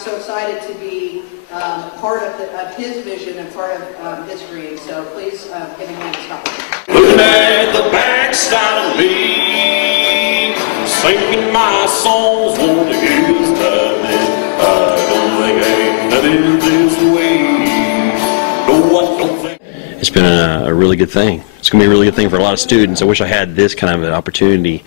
so excited to be part of his vision and part of his dream. So please give him a hand to stop. Looking at the backside of me, singing my songs, won't use nothing. I don't think ain't nothing this way. No, I don't think. It's been a really good thing. It's going to be a really good thing for a lot of students. I wish I had this kind of an opportunity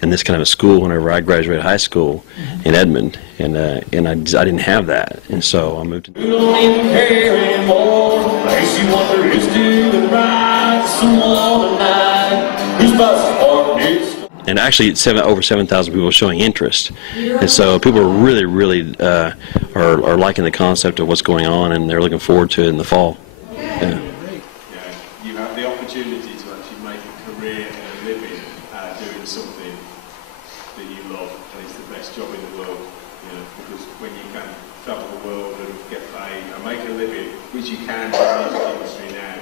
and this kind of a school whenever I graduated high school in Edmond, and I didn't have that, and so I moved to. You don't even care anymore. Makes you wonder who's doing right. Someone tonight who's about to. And actually, over 7,000 people showing interest, and so people are really are liking the concept of what's going on, and they're looking forward to it in the fall. Yeah. You have the opportunity to actually make a career and a living doing something that you love, and it's the best job in the world, you know, because when you can travel the world and get paid and make a living, which you can in the music industry now,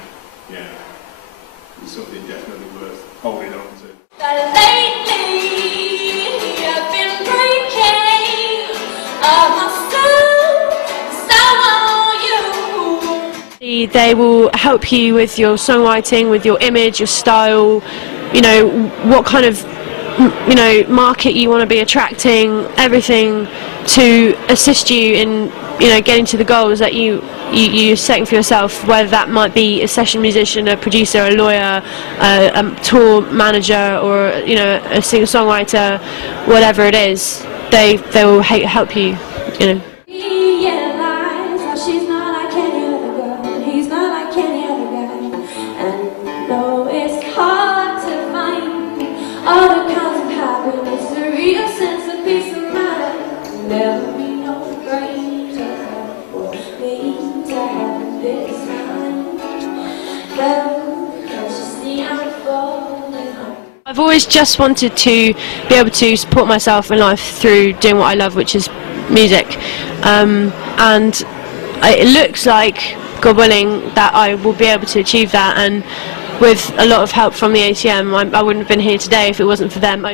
yeah, it's something definitely worth holding on to. Lately, I've been breaking all my soul, so you. They will help you with your songwriting, with your image, your style, you know, what kind of, you know, market you want to be attracting, everything to assist you in, you know, getting to the goals that you're setting for yourself, whether that might be a session musician, a producer, a lawyer, a tour manager, or, you know, a singer-songwriter, whatever it is, they will help you, you know. I've always just wanted to be able to support myself in life through doing what I love, which is music, and it looks like, God willing, that I will be able to achieve that, and with a lot of help from the ACM, I wouldn't have been here today if it wasn't for them.